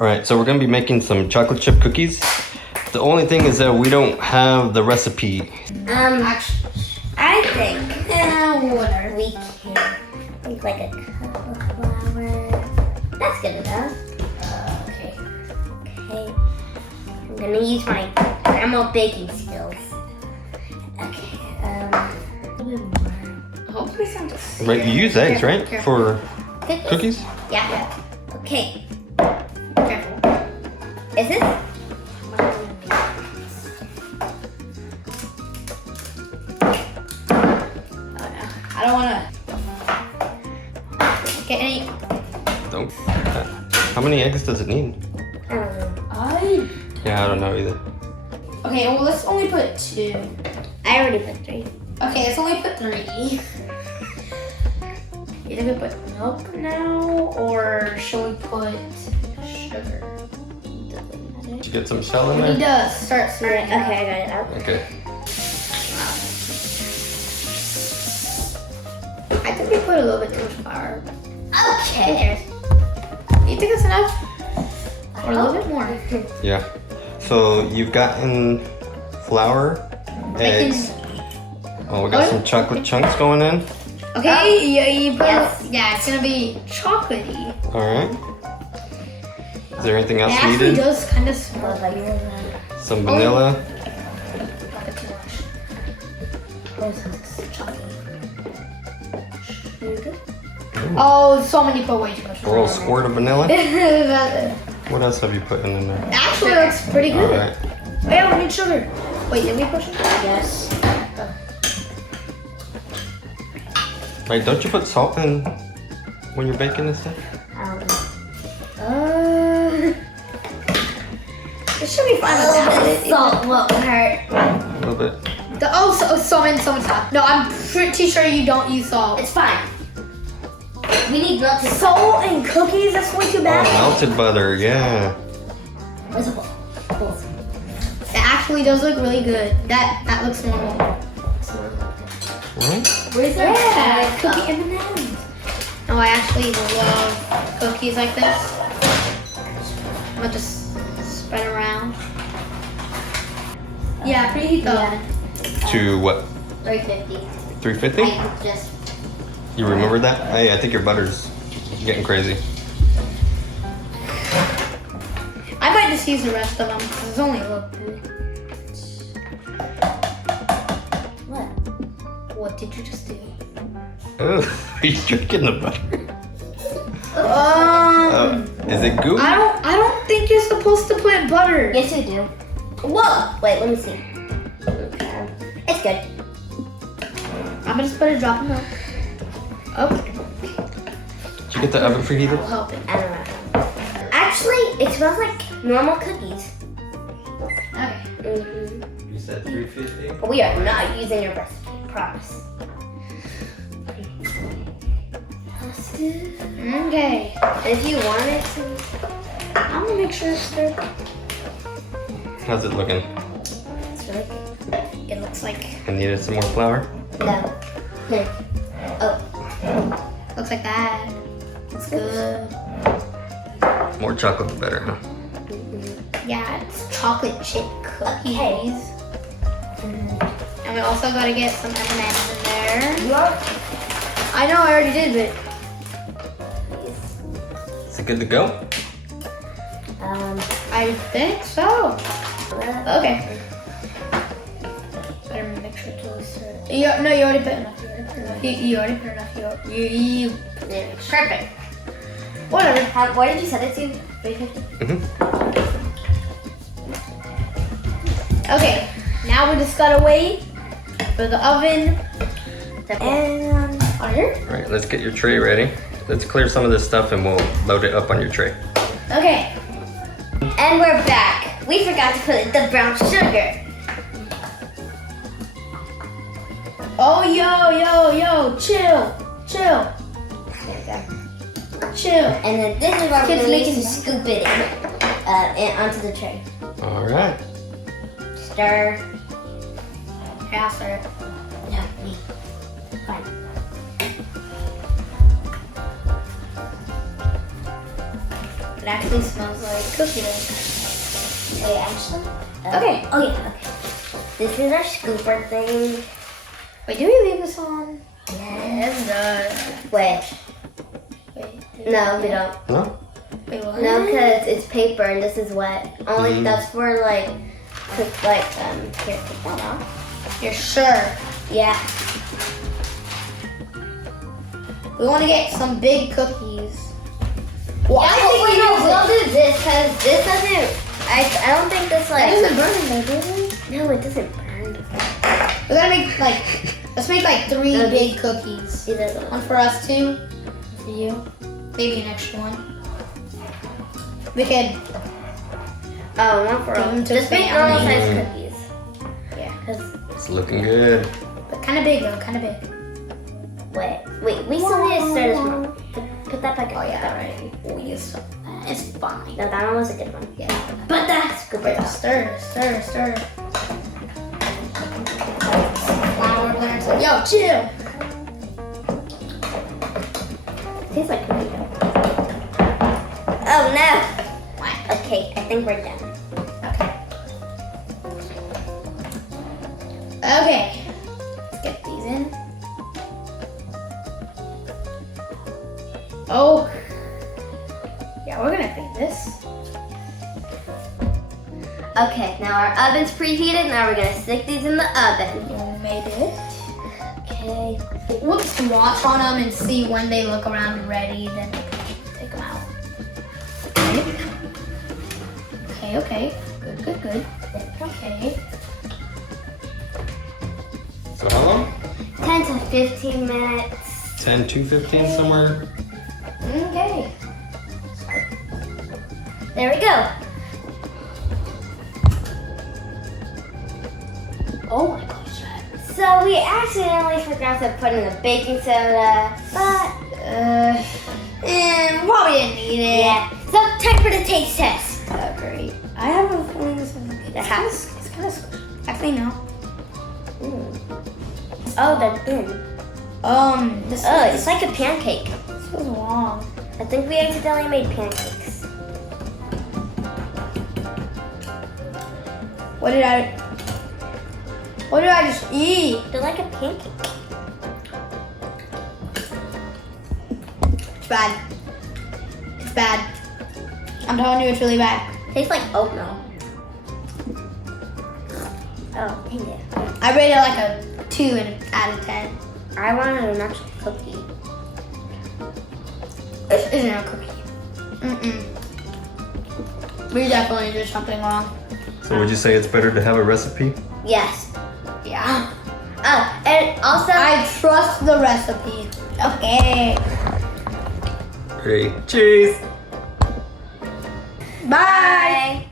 All right, so we're gonna be making some chocolate chip cookies. The only thing is that we don't have the recipe. Actually, I think Whatever. we can make like a cup of flour. That's good enough. Okay. I'm gonna use my grandma baking skills. Okay. A little bit more. Hopefully some just. Right, you use eggs, right, Careful. for cookies? Yeah. Okay. Careful. Is this? Oh no. I don't wanna get any. Don't. How many eggs does it need? I don't know. Yeah, I don't know either. Okay, well let's only put 2. I already put 3. Okay, let's only put 3. Either we put milk now, or shall we put sugar? Did you get some shell in We need there? to start Alright, stirring. okay, I got it out. Okay. I think we put a little bit too much flour. Okay. You think that's enough? Or a little bit more? Yeah. So you've gotten flour, eggs. Oh, we got some chocolate chunks going in. Okay, you put. Yes. Yeah, it's gonna be chocolatey. All right. Is there anything else It actually needed? does kind of smell like Some vanilla. a bit too much. Oh, so many put way too much. A little squirt of vanilla. That What else have you put in there? actually looks pretty All good. right. Oh yeah, we need sugar. Wait, did we put sugar? Yes. Right, don't you put salt in when you're baking this stuff? It should be fine with that. Salt won't hurt. A little bit. Someone's top. No, I'm pretty sure you don't use salt. It's fine. We need melted Salt and cookies? That's way too Oh, bad. melted butter, yeah. Where's the bowl? It actually does look really good. That looks normal. Right? Where's the Cookie M&Ms. No, I actually love cookies like this. I'm gonna just spread around. Yeah, preheat the oven. To what? 350. 350? I just You remember that? Hey, I think your butter's getting crazy. I might just use the rest of them because it's only a little bit. what? What did you just do? Oh, are you drinking the butter? Is it goop? I don't think you're supposed to put butter. Yes, you do. Whoa! Wait, let me see. Okay. It's good. I'm gonna just put a drop of milk. Okay, Did you get the oven preheated? I'll help it. I don't know. Actually, it smells like normal cookies. Okay. You said 350? But we are not using your recipe. Promise. Okay. And if you want it to, I'm gonna make sure it's stirred. How's it looking? it's really good. It looks like I needed some more flour. No. No. Oh. looks like that. Looks good. More chocolate, the better, huh? Yeah, it's chocolate chip cookies. Okay. And we also gotta get some M&Ms in there. You are? I know I already did, but Is it good to go? I think so. Okay. Better make sure to stir. No, you already put enough. You already put enough. You Yeah. Perfect. whatever. Why did you set it to 350? Mm-hmm. Okay, now we just gotta wait for the oven. And On here? All right, let's get your tray ready. Let's clear some of this stuff and we'll load it up on your tray. Okay. And we're back. We forgot to put the brown sugar. Oh, yo, chill. There we go. Chill. And then this is where Kids we're going to making- scoop it in and onto the tray. All right. Stir. Yeah, I'll stir it. No, me. Fine. It actually smells like cookie dough. Hey, actually. Okay. Oh yeah. Okay. This is our scooper thing. Wait, do we leave this on? Yes. Wait. No, we don't. No? Wait, what? No, because it's paper and this is wet. Only Mm. that's for like, here, take that off. You're sure? Yeah. We want to get some big cookies. Well, I think we'll do this because this doesn't. I don't think this like. That doesn't burn in there, does it? No, it doesn't burn. We gotta make like, let's make like 3 Okay. big cookies. See that one One for us, 2 for you. maybe an extra one. We could, Oh, one for Give all. them to Just make family. normal size cookies. yeah, Cause It's looking good. but kind of big though, kind of big. wait, we still need to stir this one. Put that back. Oh yeah, that right. Oh yes, it's fine. No, that one was a good one. Yeah. But that's scoop it up. Stir. Flour, Clarence. Yo, chill. Tastes like cookie dough. Oh no. What? Okay, I think we're done. Okay. Let's get these in. Oh. Yeah, we're gonna clean this. Okay, now our oven's preheated. Now we're gonna stick these in the oven. You made it. Okay. We'll just watch on them and see when they look around ready, then we can take them out. Okay. Good. Okay. So how long? 10 to 15 minutes. 10 to 15 somewhere? Okay. There we go. Oh my gosh. So we accidentally forgot to put in the baking soda, but Probably didn't need it. yeah. So time for the taste test. Oh, great. I have a feeling this is The house. It's kind of squishy. Actually, no. Oh, they're thin. This Oh, it's like a pancake. this was long. I think we accidentally made pancakes. What did I just eat? They're like a pancake. It's bad. It's bad. I'm telling you, it's really bad. Tastes like oatmeal. Oh, dang it. I rated it like a 2 out of 10. I wanted an actual cookie. This isn't a cookie. We definitely did something wrong. So would you say it's better to have a recipe? Yes. Yeah. Oh, and also, I trust the recipe. Okay. Great. Cheese! Bye. bye.